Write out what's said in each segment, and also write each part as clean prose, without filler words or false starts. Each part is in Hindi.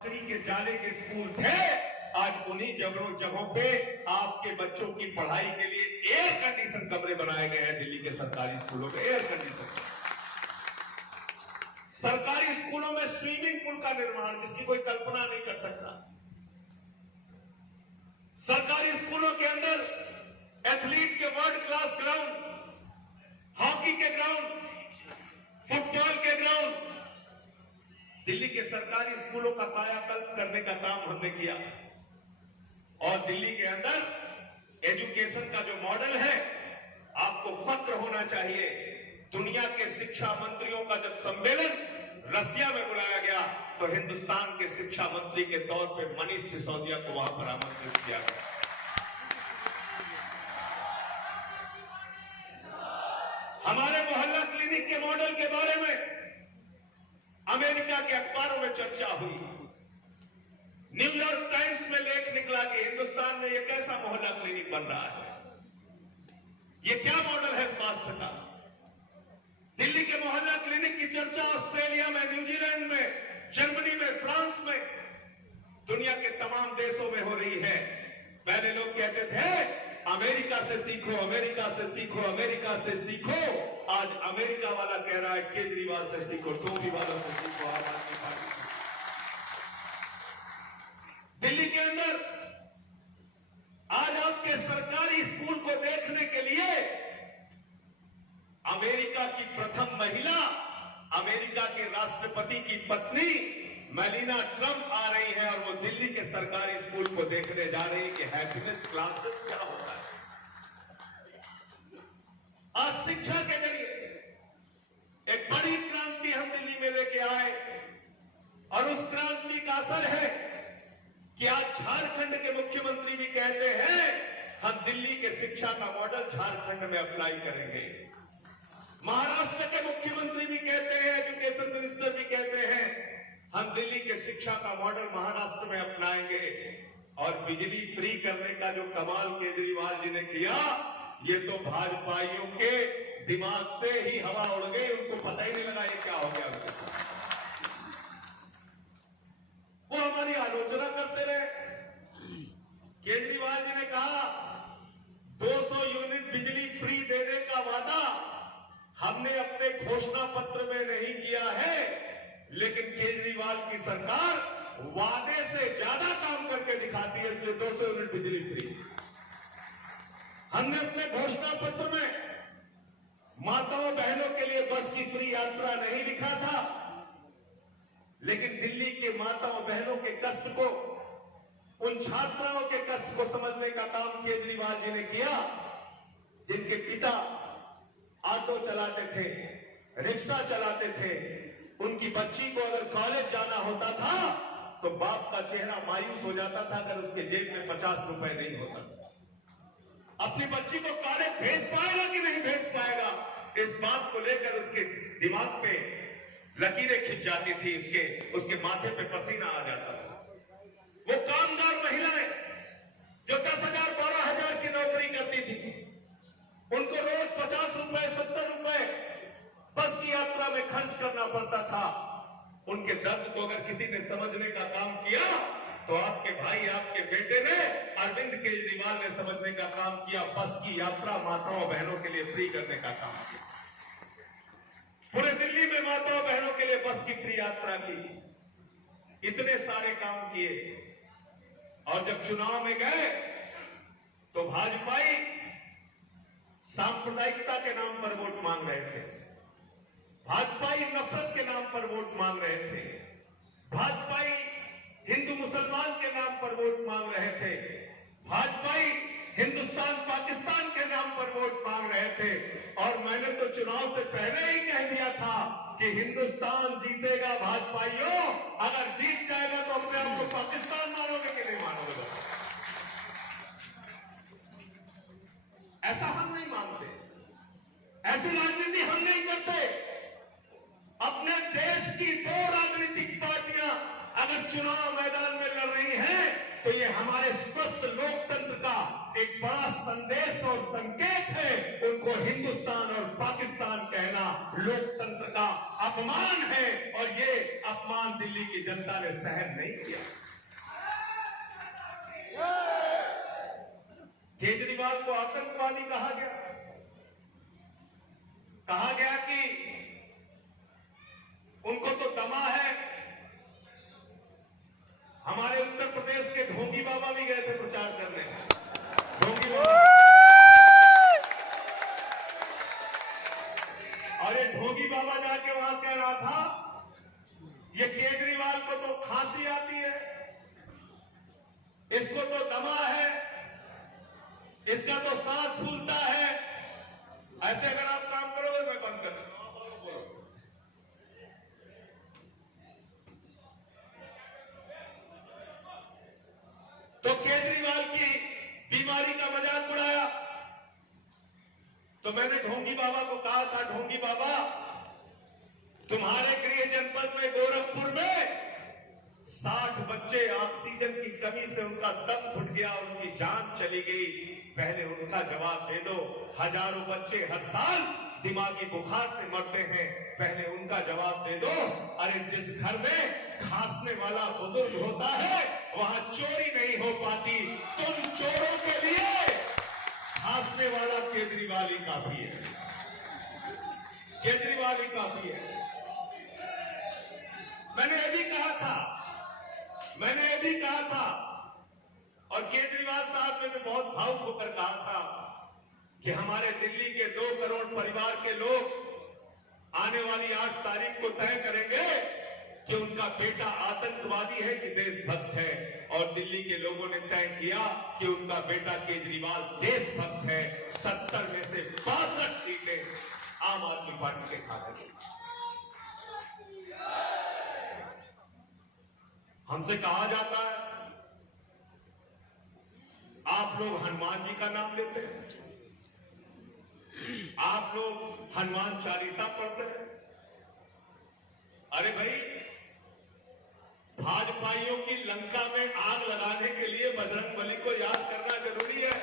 लकड़ी के जाले के स्कूल थे, आज उन्हीं जगहों पे आपके बच्चों की पढ़ाई के लिए एयर कंडीशन कमरे बनाए गए हैं। दिल्ली के सरकारी स्कूलों में एयर कंडीशन, सरकारी स्कूलों में स्विमिंग पूल का निर्माण जिसकी कोई कल्पना नहीं कर सकता। सरकारी स्कूलों के अंदर एथलीट के वर्ल्ड क्लास ग्राउंड, हॉकी के ग्राउंड, फुटबॉल के ग्राउंड, दिल्ली के सरकारी स्कूलों का कायाकल्प करने का काम हमने किया। और दिल्ली के अंदर एजुकेशन का जो मॉडल है, आपको फक्र होना चाहिए। दुनिया के शिक्षा मंत्रियों का जब सम्मेलन रसिया में बुलाया गया तो हिंदुस्तान के शिक्षा मंत्री के तौर पे मनीष सिसोदिया को वहां पर आमंत्रित किया गया। हमारे मोहल्ला क्लिनिक के मॉडल के बारे में अमेरिका के अखबारों में चर्चा हुई। न्यूयॉर्क टाइम्स में लेख निकला कि हिंदुस्तान में यह कैसा मोहल्ला क्लिनिक बन रहा है, यह क्या मॉडल है स्वास्थ्य का। दिल्ली के मोहल्ला क्लिनिक की चर्चा ऑस्ट्रेलिया में, न्यूजीलैंड में, जर्मनी में, फ्रांस में, दुनिया के तमाम देशों में हो रही है। पहले लोग कहते थे अमेरिका से सीखो, अमेरिका से सीखो, अमेरिका से सीखो। आज अमेरिका वाला कह रहा है केजरीवाल से सीखो, टोपी वालों से सीखो, आम आदमी पार्टी से। दिल्ली के अंदर आज आपके सरकारी स्कूल को देखने के लिए अमेरिका की प्रथम महिला, अमेरिका के राष्ट्रपति की पत्नी मेलिना ट्रंप आ रही है और वो दिल्ली के सरकारी स्कूल को देखने जा रही है कि हैप्पीनेस क्लासेस क्या होता है। आज शिक्षा के जरिए एक बड़ी क्रांति हम दिल्ली में लेके आए और उस क्रांति का असर है कि आज झारखंड के मुख्यमंत्री भी कहते हैं हम दिल्ली के शिक्षा का मॉडल झारखंड में अप्लाई करेंगे। महाराष्ट्र के मुख्यमंत्री भी कहते हैं, एजुकेशन मिनिस्टर भी कहते हैं हम दिल्ली के शिक्षा का मॉडल महाराष्ट्र में अपनाएंगे। और बिजली फ्री करने का जो कमाल केजरीवाल जी ने किया, ये तो भाजपाइयों के दिमाग से ही हवा उड़ गई, उनको पता ही नहीं लगा ये क्या हो गया। वो हमारी आलोचना करते रहे। केजरीवाल जी ने कहा 200 यूनिट बिजली फ्री देने का वादा हमने अपने घोषणा पत्र में नहीं किया है, लेकिन केजरीवाल की सरकार वादे से ज्यादा काम करके दिखाती है, इसलिए 200 यूनिट बिजली फ्री। हमने अपने घोषणा पत्र में माताओं बहनों के लिए बस की फ्री यात्रा नहीं लिखा था, लेकिन दिल्ली के माताओं बहनों के कष्ट को, उन छात्राओं के कष्ट को समझने का काम केजरीवाल जी ने किया, जिनके पिता ऑटो चलाते थे, रिक्शा चलाते थे। उनकी बच्ची को अगर कॉलेज जाना होता था तो बाप का चेहरा मायूस हो जाता था अगर उसके जेब में 50 रुपए नहीं होता था। अपनी बच्ची को कॉलेज भेज पाएगा कि नहीं भेज पाएगा, इस बात को लेकर उसके दिमाग पे लकीरें खिंच जाती थी, उसके माथे पे पसीना आ जाता था। वो कामगार महिलाएं जो 10,000 12,000 की नौकरी करती थी, उनको रोज 50 रुपए 70 रुपए बस की यात्रा में खर्च करना पड़ता था। उनके दर्द को अगर किसी ने समझने का काम किया तो आपके भाई, आपके बेटे ने, अरविंद केजरीवाल ने समझने का काम किया। बस की यात्रा माताओं बहनों के लिए फ्री करने का काम किया। पूरे दिल्ली में माताओं बहनों के लिए बस की फ्री यात्रा की, इतने सारे काम किए। और जब चुनाव में गए तो भाजपाई सांप्रदायिकता के नाम पर वोट मांग रहे थे, भाजपाई नफरत के नाम पर वोट मांग रहे थे, भाजपाई हिंदू मुसलमान के नाम पर वोट मांग रहे थे, भाजपाई हिंदुस्तान पाकिस्तान के नाम पर वोट मांग रहे थे। और मैंने तो चुनाव से पहले ही कह दिया था कि हिंदुस्तान जीतेगा भाजपाइयों, अगर जीत जाएगा तो अपने आप को पाकिस्तान मानोगे कि नहीं मानोगे। ऐसा हम नहीं मानते, ऐसी राजनीति हम नहीं करते। अपने देश की 2 राजनीतिक पार्टियां अगर चुनाव मैदान में लड़ रही हैं तो ये हमारे स्वस्थ लोकतंत्र का एक बड़ा संदेश और संकेत है। उनको हिंदुस्तान और पाकिस्तान कहना लोकतंत्र का अपमान है और ये अपमान दिल्ली की जनता ने सहन नहीं किया। केजरीवाल को आतंकवादी कहा गया कि उनको तो दमा है। हमारे उत्तर प्रदेश के ढोंगी बाबा भी गए थे प्रचार करने। ढोंगी बाबा, और ये ढोंगी बाबा जाके वहां कह रहा था ये केजरीवाल को तो खांसी आती है, इसको तो दमा है, इसका तो सांस फूलता है। ऐसे अगर आप काम करोगे मैं बंद कर दूंगा। तो केजरीवाल की बीमारी का मजाक उड़ाया। तो मैंने ढोंगी बाबा को कहा था, ढोंगी बाबा तुम्हारे गृह जनपद में गोरखपुर में 60 बच्चे ऑक्सीजन की कमी से उनका दम घुट गया, उनकी जान चली गई। पहले उनका जवाब दे दो। हजारों बच्चे हर साल दिमागी बुखार से मरते हैं, पहले उनका जवाब दे दो। अरे जिस घर में खांसने वाला बुजुर्ग होता है वहां चोरी नहीं हो पाती। तुम चोरों के लिए खांसने वाला केजरीवाल ही काफी है, केजरीवाल ही काफी है। मैंने ये भी कहा था और केजरीवाल साहब ने भी बहुत भावुक होकर कहा था कि हमारे दिल्ली के 2 करोड़ परिवार के लोग आने वाली 8 तारीख को तय करेंगे कि उनका बेटा आतंकवादी है कि देशभक्त है। और दिल्ली के लोगों ने तय किया कि उनका बेटा केजरीवाल देशभक्त है। 70 में से 62 सीटें आम आदमी पार्टी के खाते में। हमसे कहा जाता है आप लोग हनुमान जी का नाम लेते हैं, आप लोग हनुमान चालीसा पढ़ते हैं। अरे भाई, भाजपाइयों की लंका में आग लगाने के लिए बजरंगबली को याद करना जरूरी है।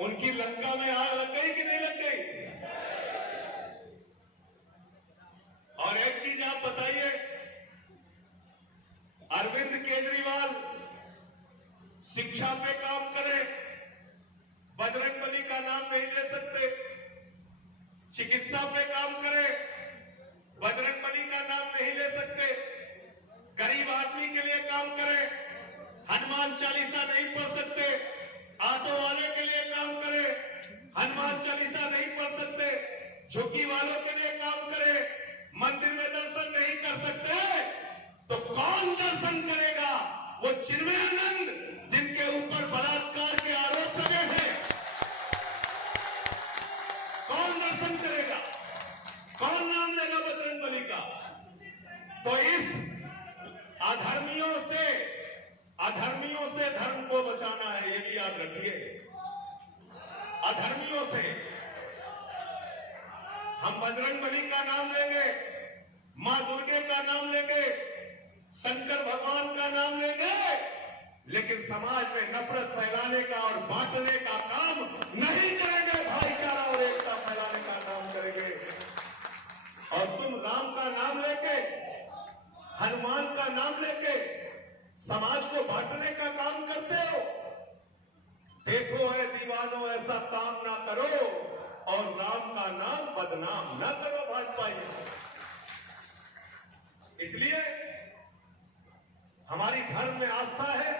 उनकी लंका में आग लग गई कि नहीं लग गई? और एक चीज आप बताइए, अरविंद केजरीवाल शिक्षा पे काम करे, बजरंगबली का नाम नहीं ले सकते। चिकित्सा पे काम करे, बजरंगबली का नाम नहीं ले सकते। गरीब आदमी के लिए काम करे, हनुमान चालीसा नहीं पढ़ सकते। ऑटो वाले के लिए काम करे, हनुमान चालीसा नहीं पढ़ सकते। झुग्गी वालों के लिए काम करे, मंदिर में दर्शन नहीं कर सकते। तो कौन दर्शन करेगा? वो चिन्मयानंद जिनके ऊपर बलात्कार के आरोप लगे हैं, कौन दर्शन करेगा? कौन नाम लेगा बजरंगबली का? तो इस अधर्मियों से धर्म को बचाना है, ये भी याद रखिए। अधर्मियों से हम बजरंगबली का नाम लेंगे, मां दुर्गे का नाम लेंगे, शंकर भगवान का नाम लेंगे, लेकिन समाज में नफरत फैलाने का और बांटने का काम नहीं करेंगे। भाईचारा और एकता फैलाने का काम करेंगे। और तुम राम का नाम लेके, हनुमान का नाम लेके समाज को बांटने का काम करते हो। देखो है दीवानों, ऐसा काम ना करो और राम का नाम बदनाम ना करो भाजपा। इसलिए हमारी धर्म में आस्था है।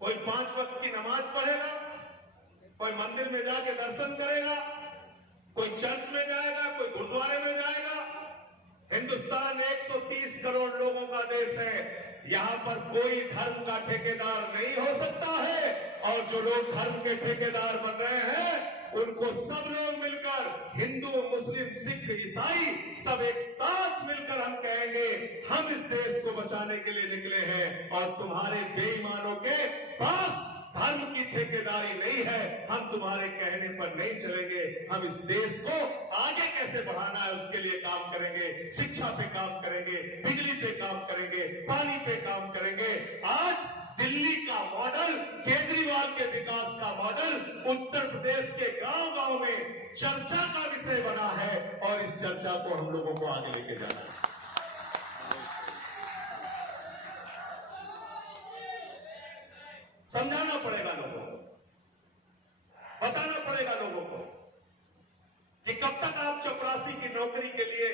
कोई 5 वक्त की नमाज पढ़ेगा, कोई मंदिर में जाके दर्शन करेगा, कोई चर्च में जाएगा, कोई गुरुद्वारे में जाएगा। हिंदुस्तान 130 करोड़ लोगों का देश है। यहां पर कोई धर्म का ठेकेदार नहीं हो सकता है। और जो लोग धर्म के ठेकेदार बन रहे हैं उनको सब लोग मिलकर, हिंदू, मुस्लिम, सिख, ईसाई, सब एक साथ मिलकर हम कहेंगे हम इस देश को बचाने के लिए निकले हैं। और तुम्हारे बेईमानों के पास धर्म की ठेकेदारी नहीं है। हम तुम्हारे कहने पर नहीं चलेंगे। हम इस देश को आगे कैसे बढ़ाना है उसके लिए काम करेंगे। शिक्षा पे काम करेंगे, बिजली पे काम करेंगे, पानी पे काम करेंगे। आज दिल्ली का मॉडल, केजरीवाल के विकास का मॉडल उत्तर प्रदेश के गांव-गांव में चर्चा का विषय बना है और इस चर्चा को हम लोगों को आगे लेके जाना है। समझाना पड़ेगा लोगों को, बताना पड़ेगा लोगों को कि कब तक आप चपरासी की नौकरी के लिए